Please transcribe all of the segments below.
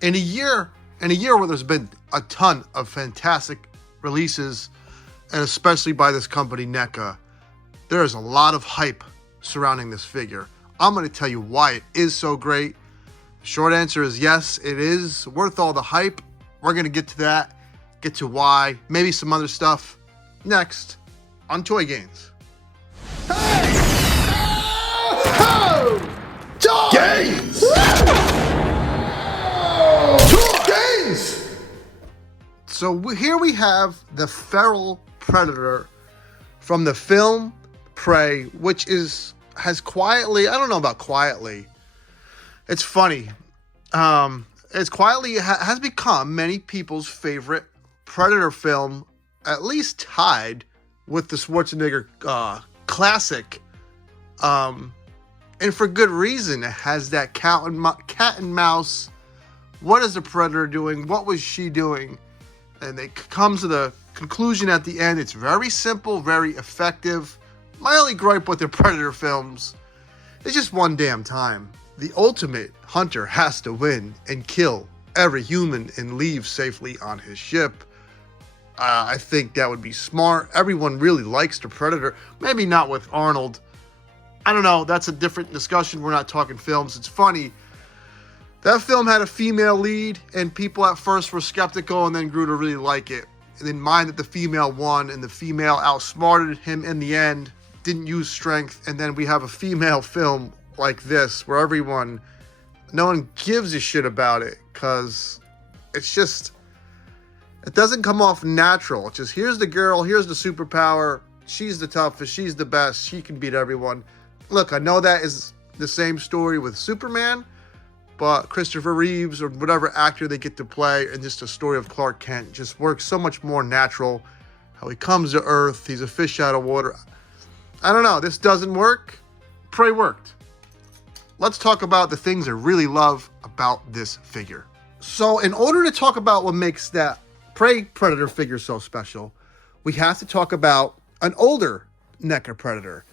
In a year where there's been a ton of fantastic releases, and especially by this company, NECA, there is a lot of hype surrounding this figure. I'm going to tell you why it is so great. Short answer is yes, it is worth all the hype. We're going to get to that, get to why, maybe some other stuff next on Toy Gains. Hey! Oh! Toy Gains! Toy Gains! So here we have the feral predator from the film Prey, which has quietly, I don't know about quietly, it's funny. It's quietly has become many people's favorite Predator film, at least tied with the Schwarzenegger classic. And for good reason. It has that cat and mouse. What is the Predator doing? What was she doing? And it comes to the conclusion at the end. It's very simple, very effective. My only gripe with the Predator films is just one damn time. The ultimate hunter has to win and kill every human and leave safely on his ship. I think that would be smart. Everyone really likes the Predator. Maybe not with Arnold. I don't know. That's a different discussion. We're not talking films. It's funny. That film had a female lead, and people at first were skeptical and then grew to really like it. And then mind that the female won, and the female outsmarted him in the end, didn't use strength, and then we have a female film like this where no one gives a shit about it because it's just, it doesn't come off natural. It's just, here's the girl, here's the superpower, she's the toughest, she's the best, she can beat everyone. Look, I know that is the same story with Superman, but Christopher Reeves or whatever actor they get to play, and just the story of Clark Kent just works so much more natural. How he comes to Earth, he's a fish out of water. I don't know, this doesn't work. Prey worked. Let's talk about the things I really love about this figure. So in order to talk about what makes that Prey Predator figure so special, we have to talk about an older NECA Predator.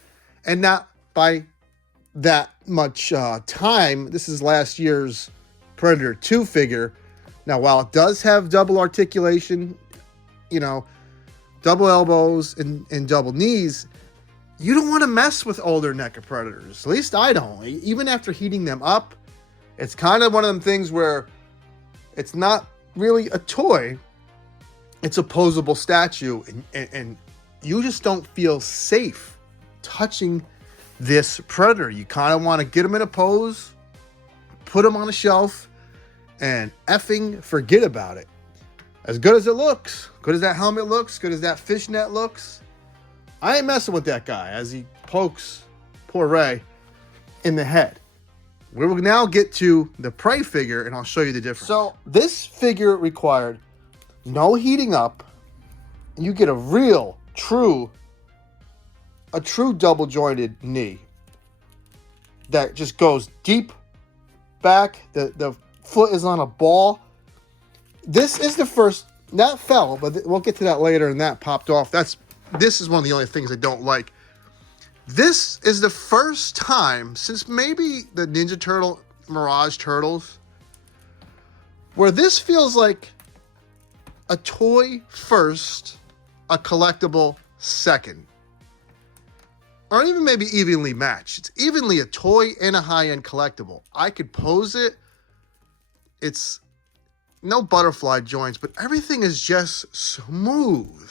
And not by that much time. This is last year's Predator 2 figure. Now, while it does have double articulation, double elbows and double knees, you don't want to mess with older NECA Predators. At least I don't. Even after heating them up, it's kind of one of them things where it's not really a toy. It's a posable statue. And you just don't feel safe touching this Predator. You kind of want to get him in a pose, put him on a shelf, and effing forget about it. As good as it looks, good as that helmet looks, good as that fishnet looks, I ain't messing with that guy as he pokes poor Ray in the head. We will now get to the Prey figure, and I'll show you the difference. So this figure required no heating up. You get a true double jointed knee that just goes deep back. The foot is on a ball. This is the first, that fell, but we'll get to that later, and that popped off. This is one of the only things I don't like. This is the first time since maybe the Ninja Turtle Mirage Turtles where this feels like a toy first, a collectible second. Or even maybe evenly matched. It's evenly a toy and a high-end collectible. I could pose it. It's no butterfly joints, but everything is just smooth.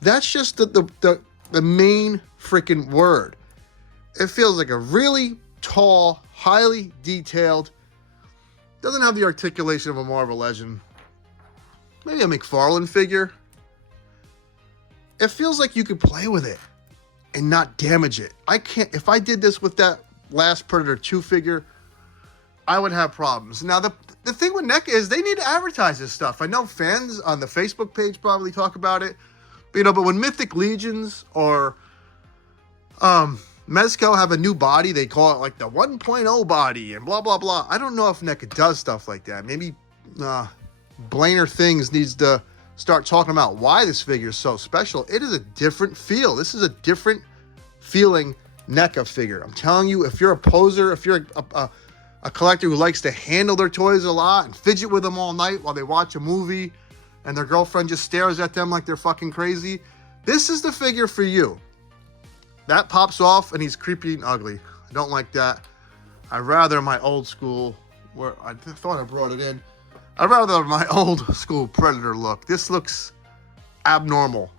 That's just the main freaking word. It feels like a really tall, highly detailed, doesn't have the articulation of a Marvel Legend. Maybe a McFarlane figure. It feels like you could play with it and not damage it. I can't, if I did this with that last Predator 2 figure, I would have problems. Now, the thing with NECA is they need to advertise this stuff. I know fans on the Facebook page probably talk about it. But when Mythic Legions or Mezco have a new body, they call it like the 1.0 body and blah, blah, blah. I don't know if NECA does stuff like that. Maybe Blainer Things needs to start talking about why this figure is so special. It is a different feel. This is a different feeling NECA figure. I'm telling you, if you're a poser, if you're a collector who likes to handle their toys a lot and fidget with them all night while they watch a movie and their girlfriend just stares at them like they're fucking crazy, this is the figure for you. That pops off and he's creepy and ugly. I don't like that. I'd rather my old school, where I thought I brought it in, I'd rather my old school Predator look. This looks abnormal.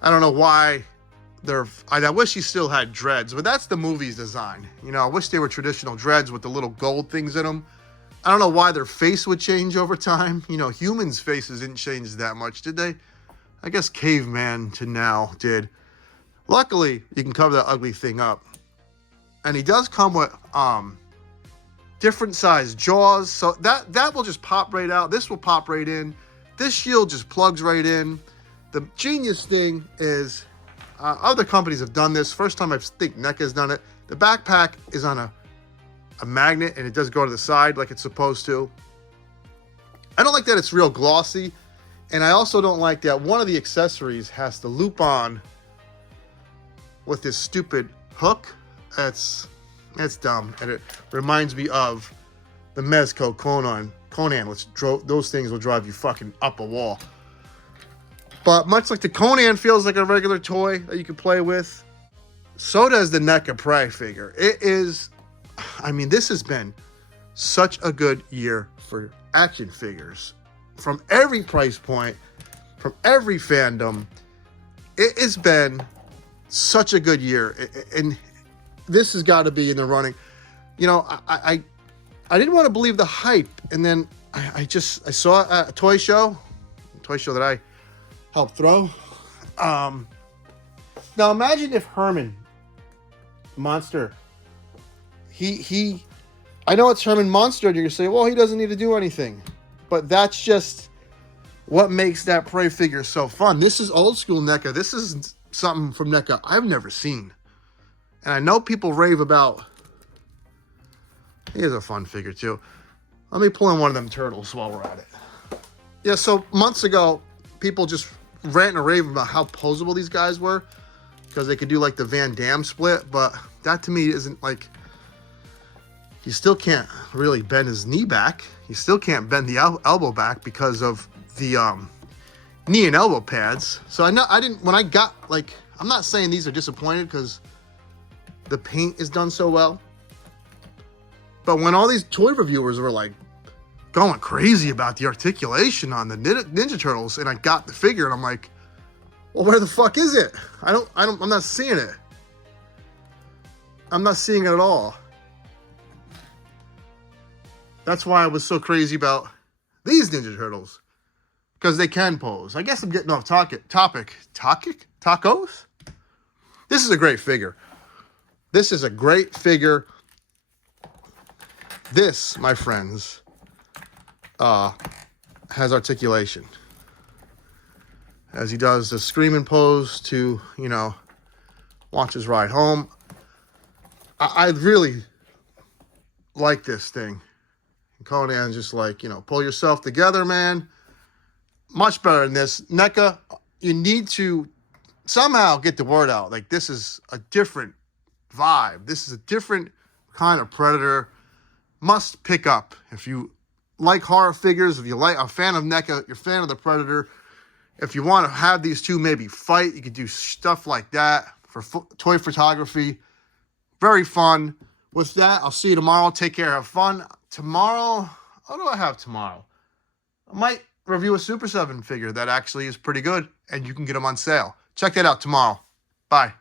I don't know why I wish he still had dreads, but that's the movie's design. You know, I wish they were traditional dreads with the little gold things in them. I don't know why their face would change over time. You know, humans' faces didn't change that much, did they? I guess caveman to now did. Luckily, you can cover that ugly thing up. And he does come with different size jaws, so that will just pop right out. This will pop right in. This shield just plugs right in. The genius thing is, other companies have done this. First time I think NECA has done it. The backpack is on a magnet, and it does go to the side like it's supposed to. I don't like that it's real glossy, and I also don't like that one of the accessories has to loop on with this stupid hook. That's dumb, and it reminds me of the Mezco Conan, which those things will drive you fucking up a wall. But much like the Conan feels like a regular toy that you can play with, so does the Neca Prey figure. It is, I mean, this has been such a good year for action figures. From every price point, from every fandom, it has been such a good year. And this has got to be in the running. You know, I didn't want to believe the hype. And then I saw a toy show that I helped throw. Now imagine if Herman Monster, I know it's Herman Monster, and you're gonna say, well, he doesn't need to do anything, but that's just what makes that Prey figure so fun. This is old school NECA. This is something from NECA I've never seen, and I know people rave about. Here's a fun figure too. Let me pull in one of them turtles while we're at it. Yeah, so months ago, people just rant and rave about how posable these guys were because they could do like the Van Damme split, but that to me isn't like, he still can't really bend his knee back. He still can't bend the elbow back because of the knee and elbow pads. So I'm not saying these are disappointed because the paint is done so well. But when all these toy reviewers were like going crazy about the articulation on the Ninja Turtles, and I got the figure, and I'm like, well, where the fuck is it? I'm not seeing it. I'm not seeing it at all. That's why I was so crazy about these Ninja Turtles, because they can pose. I guess I'm getting off topic. Tacos? This is a great figure. This is a great figure. This, my friends, has articulation. As he does the screaming pose to, you know, watch his ride home. I really like this thing. Conan's just like, you know, pull yourself together, man. Much better than this. NECA, you need to somehow get the word out. Like, this is a different vibe. This is a different kind of Predator. Must pick up. If you like horror figures, if you like a fan of NECA, you're a fan of the Predator. If you want to have these two maybe fight, you could do stuff like that for toy photography. Very fun. With that, I'll see you tomorrow. Take care. Have fun. Tomorrow, what do I have tomorrow? I might review a Super 7 figure that actually is pretty good, and you can get them on sale. Check that out tomorrow. Bye.